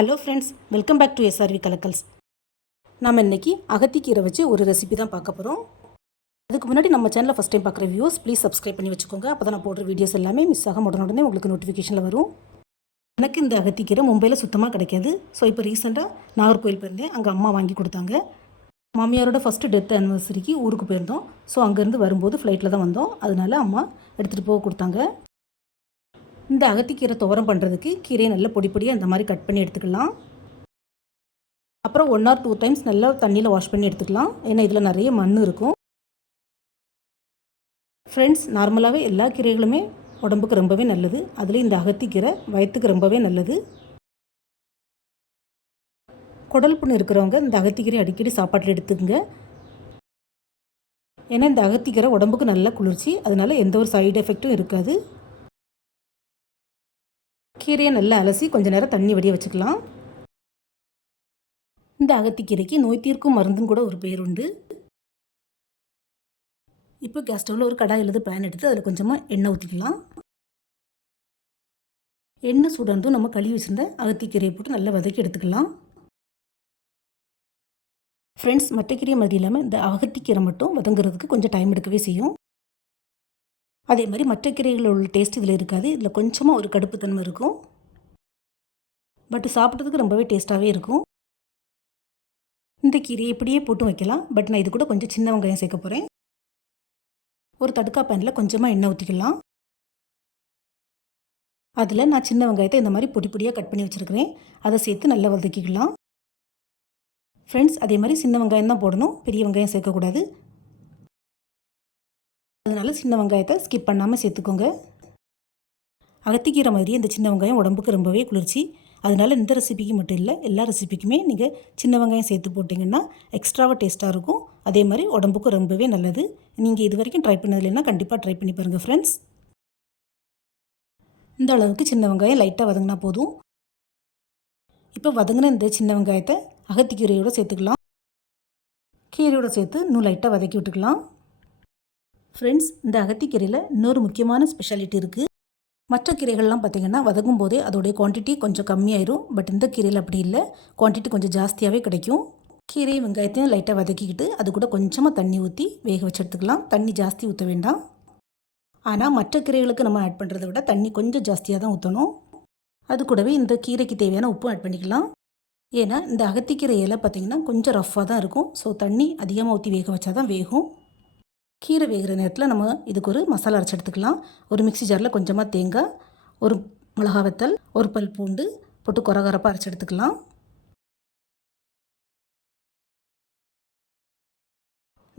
Hello friends welcome back to SRV கலக்கல்ஸ் நம்ம இன்னைக்கு அகத்திக்கீரை வச்சு ஒரு ரெசிபி தான் பார்க்க போகிறோம் அதுக்கு முன்னாடி நம்ம சேனலில் ஃபஸ்ட் டைம் பார்க்குற வியூஸ் ப்ளீஸ் சப்ஸ்கிரைப் பண்ணி வச்சுக்கோங்க. அப்போ தான் நான் போடுற வீடியோஸ் எல்லாமே மிஸ் ஆக உடனே உங்களுக்கு நோட்டிஃபிகேஷனில் வரும். எனக்கு இந்த அகத்திக்கீரை மும்பையில் சுத்தமாக கிடைக்காது. ஸோ இப்போ ரீசெண்டாக நாகர்கோயில் போயிருந்தேன். அங்கே அம்மா வாங்கி கொடுத்தாங்க. மாமியாரோட ஃபஸ்ட்டு டெத் அனிவர்சரிக்கு ஊருக்கு போயிருந்தோம். ஸோ அங்கேருந்து வரும்போது ஃப்ளைட்டில் தான் வந்தோம். அதனால அம்மா எடுத்துகிட்டு போக கொடுத்தாங்க. இந்த அகத்திக்கீரை துவரம் பண்ணுறதுக்கு கீரையை நல்லா பொடி பொடியாக இந்த மாதிரி கட் பண்ணி எடுத்துக்கலாம். அப்புறம் ஒன் ஆர் டூ டைம்ஸ் நல்லா தண்ணியில் வாஷ் பண்ணி எடுத்துக்கலாம். ஏன்னா இதில் நிறைய மண் இருக்கும். ஃப்ரெண்ட்ஸ் நார்மலாகவே எல்லா கீரைகளுமே உடம்புக்கு ரொம்பவே நல்லது. அதில் இந்த அகத்திக்கீரை வயிற்றுக்கு ரொம்பவே நல்லது. குடல் புண்ணு இருக்கிறவங்க இந்த அகத்திக்கீரை அடிக்கடி சாப்பாட்டில் எடுத்துக்கங்க. ஏன்னா இந்த அகத்திக்கீரை உடம்புக்கு நல்ல குளிர்ச்சி. அதனால எந்த ஒரு சைடு எஃபெக்ட்டும் இருக்காது. கீரையை நல்லா அலசி கொஞ்ச நேரம் தண்ணி வடிய வச்சுக்கலாம். இந்த அகத்திக்கீரைக்கு நோய் தீர்க்கும் மருந்துன்னு கூட ஒரு பேர் உண்டு. இப்போ கேஸ் ஸ்டவ்வில் ஒரு கடாய் அல்லது பேன் எடுத்து அதில் கொஞ்சமாக எண்ணெய் ஊற்றிக்கலாம் எண்ணெய் சுடர்ந்தும் நம்ம கழுவி வச்சுருந்த அகத்திக்கீரையை போட்டு நல்லா வதக்கி எடுத்துக்கலாம். ஃப்ரெண்ட்ஸ் மட்டக்கீரை மாதிரி இல்லாமல் இந்த அகத்திக்கீரை மட்டும் வதங்குறதுக்கு கொஞ்சம் டைம் எடுக்கவே செய்யும். அதே மாதிரி மற்ற கீரைகளில் உள்ள டேஸ்ட் இதில் இருக்காது. இதில் கொஞ்சமாக ஒரு கடுப்புத்தன்மை இருக்கும். பட் சாப்பிட்றதுக்கு ரொம்பவே டேஸ்ட்டாகவே இருக்கும். இந்த கீரையை இப்படியே போட்டு வைக்கலாம். பட் நான் இது கூட கொஞ்சம் சின்ன வெங்காயம் சேர்க்க போகிறேன் ஒரு தடுக்கா பேனில் கொஞ்சமாக எண்ணெய் ஊற்றிக்கலாம் அதில் நான் சின்ன வெங்காயத்தை இந்த மாதிரி பொடி பொடியாக கட் பண்ணி வச்சுருக்கிறேன். அதை சேர்த்து நல்லா வதக்கிக்கலாம். ஃப்ரெண்ட்ஸ் அதே மாதிரி சின்ன வெங்காயம் தான் போடணும். பெரிய வெங்காயம் சேர்க்கக்கூடாது. அதனால் சின்ன வெங்காயத்தை ஸ்கிப் பண்ணாமல் சேர்த்துக்கோங்க. அகத்திக்கீரை மாதிரி இந்த சின்ன வெங்காயம் உடம்புக்கு ரொம்பவே குளிர்ச்சி. அதனால் இந்த ரெசிபிக்கு மட்டும் இல்லை எல்லா ரெசிபிக்குமே நீங்கள் சின்ன வெங்காயம் சேர்த்து போட்டிங்கன்னா எக்ஸ்ட்ராவாக டேஸ்ட்டாக இருக்கும். அதே மாதிரி உடம்புக்கு ரொம்பவே நல்லது. நீங்கள் இது வரைக்கும் ட்ரை பண்ணதில்லைன்னா கண்டிப்பாக ட்ரை பண்ணி பாருங்கள் ஃப்ரெண்ட்ஸ் இந்த அளவுக்கு சின்ன வெங்காயம் லைட்டாக வதங்கினா போதும். இப்போ வதங்கின இந்த சின்ன வெங்காயத்தை அகத்திக்கீரையோடு சேர்த்துக்கலாம். கீரையோடு சேர்த்து இன்னும் லைட்டாக வதக்கி விட்டுக்கலாம். ஃப்ரெண்ட்ஸ் இந்த அகத்திக்கீரையில் இன்னொரு முக்கியமான ஸ்பெஷாலிட்டி இருக்குது மற்ற கீரைகள்லாம் பார்த்திங்கன்னா வதங்கும் போதே அதோடைய குவான்டிட்டி கொஞ்சம் கம்மியாயிரும். பட் இந்த கீரையில் அப்படி இல்லை. குவான்டிட்டி கொஞ்சம் ஜாஸ்தியாகவே கிடைக்கும். கீரை வெங்காயத்தையும் லைட்டாக வதக்கிக்கிட்டு அது கூட கொஞ்சமாக தண்ணி ஊற்றி வேக வச்சு எடுத்துக்கலாம். தண்ணி ஜாஸ்தி ஊற்ற வேண்டாம். ஆனால் மற்ற கீரைகளுக்கு நம்ம ஆட் பண்ணுறத விட தண்ணி கொஞ்சம் ஜாஸ்தியாக தான் ஊற்றணும் அது கூடவே இந்த கீரைக்கு தேவையான உப்பும் ஆட் பண்ணிக்கலாம். ஏன்னா இந்த அகத்திக்கீரை இலை பார்த்திங்கன்னா கொஞ்சம் ரஃப்பாக தான் இருக்கும். ஸோ தண்ணி அதிகமாக ஊற்றி வேக வச்சா தான் வேகும். கீரை வேகிற நேரத்தில் நம்ம இதுக்கு ஒரு மசாலா அரைச்சி எடுத்துக்கலாம். ஒரு மிக்சி ஜாரில் கொஞ்சமாக தேங்காய் ஒரு மிளகா வத்தல் ஒரு பல் பூண்டு போட்டு குறகரப்பாக அரைச்சி எடுத்துக்கலாம்.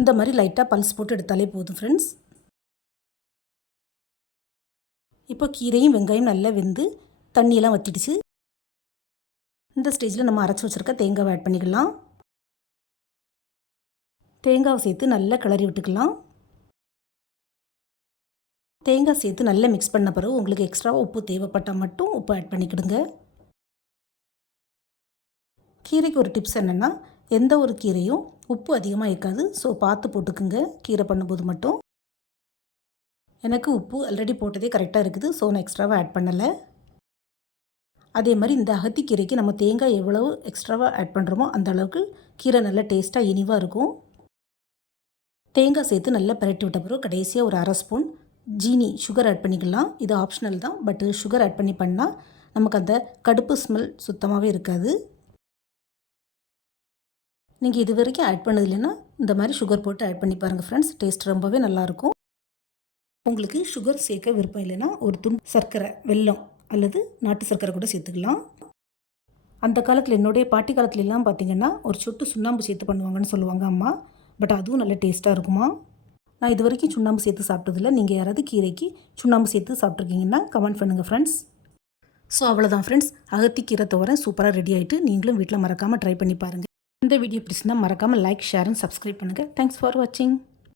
இந்த மாதிரி லைட்டாக பல்ஸ் போட்டு எடுத்தாலே போதும் ஃப்ரெண்ட்ஸ் இப்போ கீரையும் வெங்காயம் நல்லா வெந்து தண்ணியெல்லாம் வத்திடுச்சு. இந்த ஸ்டேஜில் நம்ம அரைச்சி வச்சுருக்க தேங்காவை ஆட் பண்ணிக்கலாம். தேங்காவை சேர்த்து நல்லா கிளறி விட்டுக்கலாம். தேங்காய் சேர்த்து நல்லா மிக்ஸ் பண்ண பிறகு உங்களுக்கு எக்ஸ்ட்ராவாக உப்பு தேவைப்பட்டால் மட்டும் உப்பு ஆட் பண்ணிக்கிடுங்க. கீரைக்கு ஒரு டிப்ஸ் என்னென்னா எந்த ஒரு கீரையும் உப்பு அதிகமாக இருக்காது. ஸோ பார்த்து போட்டுக்குங்க. கீரை பண்ணும்போது மட்டும். எனக்கு உப்பு ஆல்ரெடி போட்டதே கரெக்டாக இருக்குது. ஸோ நான் எக்ஸ்ட்ராவாக ஆட் பண்ணலை. அதே மாதிரி இந்த அகத்திக்கீரைக்கு நம்ம தேங்காய் எவ்வளவு எக்ஸ்ட்ராவாக ஆட் பண்ணுறோமோ அந்த அளவுக்கு கீரை நல்லா டேஸ்ட்டாக இனிவாக இருக்கும். தேங்காய் சேர்த்து நல்லா பரட்டி விட்ட பிறகு கடைசியாக ஒரு அரை ஸ்பூன் ஜீனி சுகர் ஆட் பண்ணிக்கலாம். இது ஆப்ஷனல் தான். பட்டு சுகர் ஆட் பண்ணி பண்ணால் நமக்கு அந்த கடுப்பு ஸ்மெல் சுத்தமாகவே இருக்காது. நீங்கள் இது வரைக்கும் ஆட் பண்ணது இல்லைன்னா இந்த மாதிரி சுகர் போட்டு ஆட் பண்ணி பாருங்கள் ஃப்ரெண்ட்ஸ் டேஸ்ட் ரொம்பவே நல்லாயிருக்கும். உங்களுக்கு சுகர் சேர்க்க விருப்பம் இல்லைன்னா ஒரு துண் சர்க்கரை வெல்லம் அல்லது நாட்டு சர்க்கரை கூட சேர்த்துக்கலாம். அந்த காலத்தில் என்னுடைய பாட்டி காலத்துலலாம் பார்த்திங்கன்னா ஒரு சொட்டு சுண்ணாம்பு சேர்த்து பண்ணுவாங்கன்னு சொல்லுவாங்க அம்மா. பட் அதுவும் நல்ல டேஸ்ட்டாக இருக்குமா? நான் இது வரைக்கும் சுண்ணாம்பு சேர்த்து சாப்பிட்டதில்ல. நீங்கள் யாராவது கீரைக்கு சுண்ணாம்பு சேர்த்து சாப்பிட்ருக்கீங்கன்னா கமெண்ட் பண்ணுங்கள் ஃப்ரெண்ட்ஸ் ஸோ அவ்வளோதான் ஃப்ரெண்ட்ஸ் அகத்தி கீரை துவரன் சூப்பராக ரெடி ஆகிட்டு நீங்களும் வீட்டில் மறக்காமல் ட்ரை பண்ணி பாருங்கள் இந்த வீடியோ பிடிச்சிருந்தால் மறக்காமல் லைக் ஷேர் அண்ட் சப்ஸ்கிரைப் பண்ணுங்கள் தேங்க்ஸ் ஃபார் வாட்சிங்